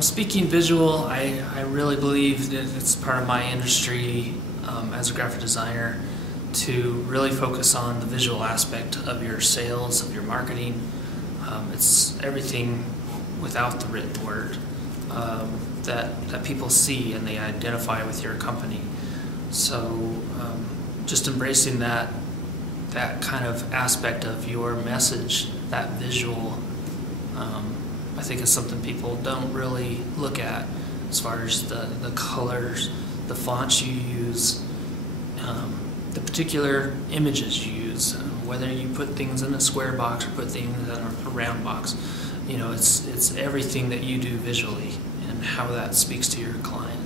Speaking visual, I really believe that it's part of my industry as a graphic designer to really focus on the visual aspect of your sales, of your marketing. It's everything without the written word that people see and they identify with your company. So just embracing that kind of aspect of your message, that visual, I think is something people don't really look at as far as the colors, the fonts you use, the particular images you use, whether you put things in a square box or put things in a round box. You know, it's everything that you do visually and how that speaks to your client,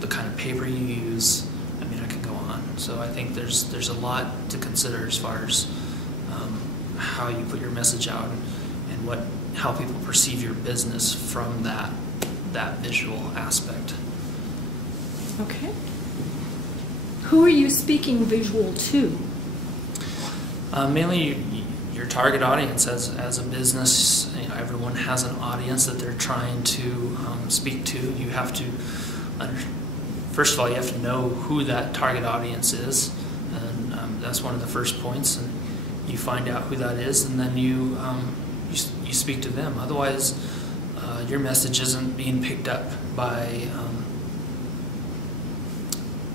the kind of paper you use. I mean, I could go on. So I think there's a lot to consider as far as how you put your message out and how people perceive your business from that visual aspect. Okay. Who are you speaking visual to? Mainly your target audience. As a business, you know, everyone has an audience that they're trying to speak to. You have to, first of all, you have to know who that target audience is, and that's one of the first points. And you find out who that is, and then you speak to them. Otherwise, your message isn't being picked up by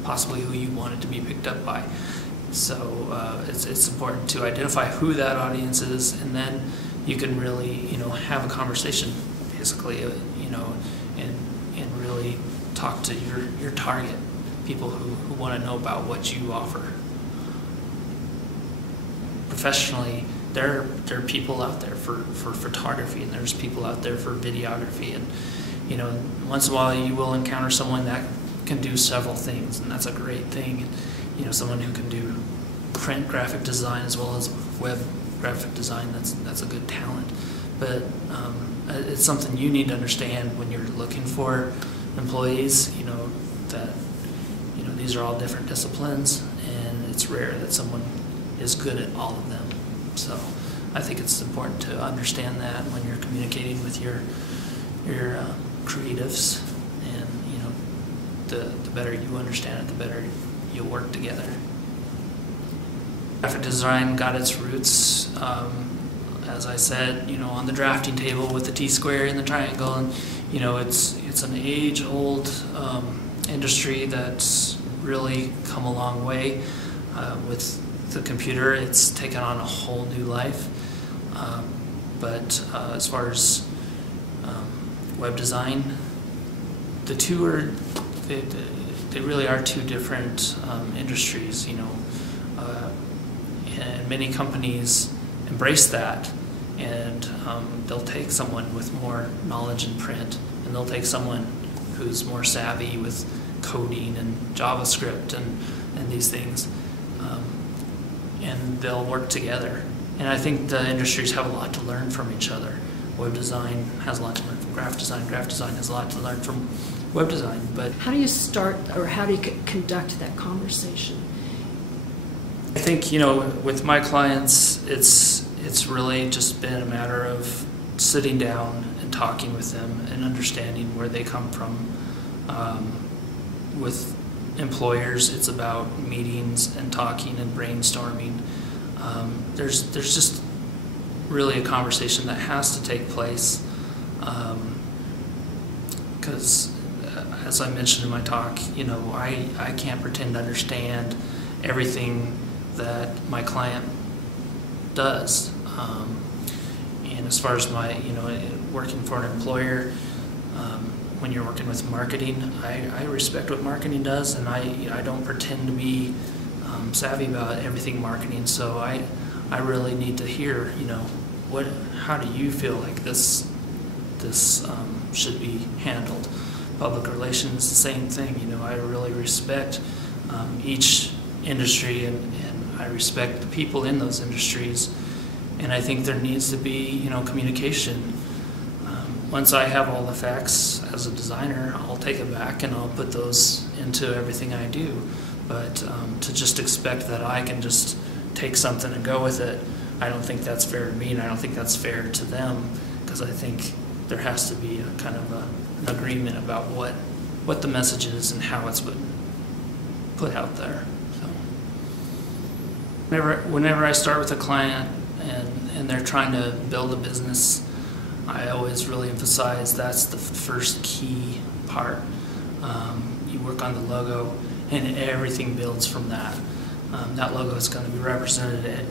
possibly who you want it to be picked up by. So it's important to identify who that audience is, and then you can really, you know, have a conversation, basically, you know, and really talk to your target, people who want to know about what you offer. Professionally, there are people out there for photography, and there's people out there for videography, and you know, once in a while you will encounter someone that can do several things, and that's a great thing. You know, someone who can do print graphic design as well as web graphic design, that's a good talent. But it's something you need to understand when you're looking for employees, you know, that, you know, these are all different disciplines, and it's rare that someone is good at all of them. So I think it's important to understand that when you're communicating with your creatives, and you know, the better you understand it, the better you'll work together. Graphic design got its roots, as I said, you know, on the drafting table with the T-square and the triangle, and you know, it's an age-old industry that's really come a long way with the computer. It's taken on a whole new life. But as far as web design, the two are, they really are two different industries, you know, and many companies embrace that, and they'll take someone with more knowledge in print, and they'll take someone who's more savvy with coding and JavaScript and these things, and they'll work together. And I think the industries have a lot to learn from each other. Web design has a lot to learn from graphic design has a lot to learn from web design. But how do you start, or how do you conduct that conversation? I think, you know, with my clients, it's really just been a matter of sitting down and talking with them and understanding where they come from. With employers, it's about meetings and talking and brainstorming. There's just really a conversation that has to take place, because as I mentioned in my talk, you know, I can't pretend to understand everything that my client does. And as far as my, you know, working for an employer, when you're working with marketing, I respect what marketing does, and I don't pretend to be savvy about everything marketing. So I really need to hear, you know, how do you feel like this should be handled? Public relations, the same thing. You know, I really respect each industry, and I respect the people in those industries, And I think there needs to be, communication. Once I have all the facts as a designer, I'll take it back and I'll put those into everything I do. But to just expect that I can just take something and go with it, I don't think that's fair to me, and I don't think that's fair to them, because I think there has to be a kind of an agreement about what the message is and how it's put out there. So whenever I start with a client and they're trying to build a business, I always really emphasize that's the first key part. You work on the logo, and everything builds from that. That logo is going to be represented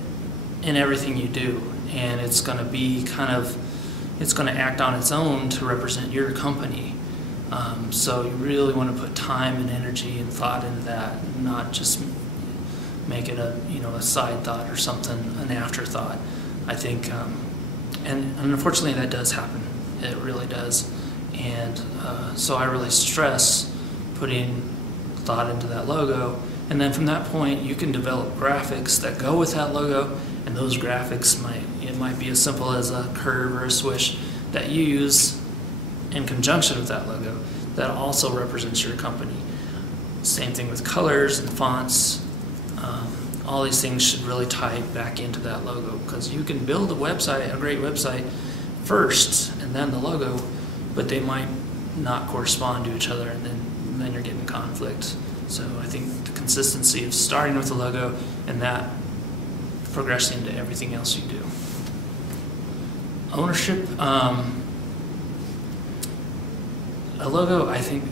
in everything you do, and it's going to be it's going to act on its own to represent your company. So you really want to put time and energy and thought into that, and not just make it a side thought or something, an afterthought. I think, and unfortunately that does happen. It really does. And so I really stress putting thought into that logo, and then from that point you can develop graphics that go with that logo, and those graphics might be as simple as a curve or a swish that you use in conjunction with that logo that also represents your company. Same thing with colors and fonts. All these things should really tie back into that logo, because you can build a great website first and then the logo, but they might not correspond to each other, and then you're getting conflict. So I think the consistency of starting with the logo and that progressing to everything else you do. Ownership. A logo, I think,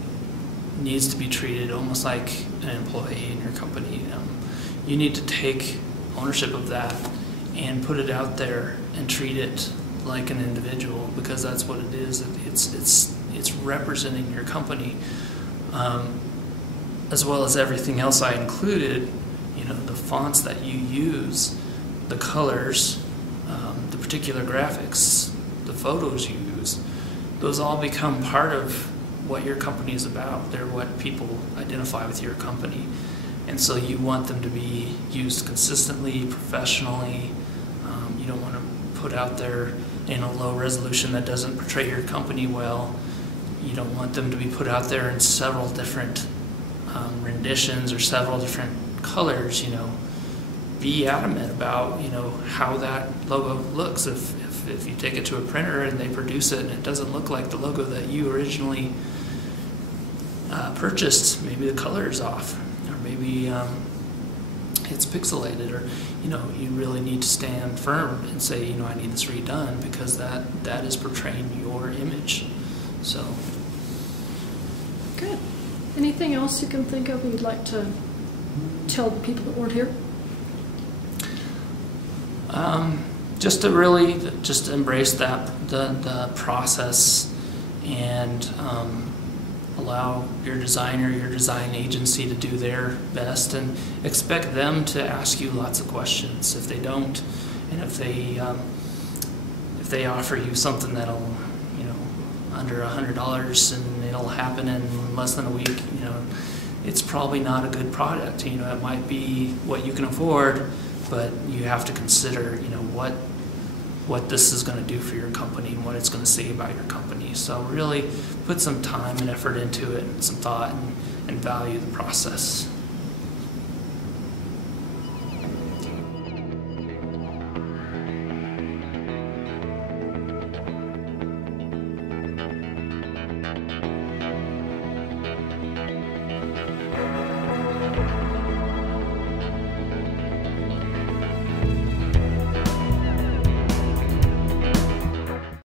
needs to be treated almost like an employee in your company. You need to take ownership of that and put it out there and treat it like an individual, because that's what it is. It's representing your company, as well as everything else I included. The fonts that you use, the colors, the particular graphics, the photos you use. Those all become part of what your company is about. They're what people identify with your company. And so you want them to be used consistently, professionally. You don't want to put out there in a low resolution that doesn't portray your company well. You don't want them to be put out there in several different renditions or several different colors. Be adamant about how that logo looks. If you take it to a printer and they produce it and it doesn't look like the logo that you originally purchased, maybe the color is off, or maybe it's pixelated, or you really need to stand firm and say, I need this redone, because that is portraying your image. So good. Anything else you can think of you'd like to tell the people that weren't here? Just to really just embrace the process, and allow your designer, your design agency to do their best, and expect them to ask you lots of questions. If they don't, and if they offer you something that'll under $100 and it'll happen in less than a week, it's probably not a good product. It might be what you can afford, but you have to consider, what this is going to do for your company and what it's going to say about your company. So really put some time and effort into it, and some thought, and value the process.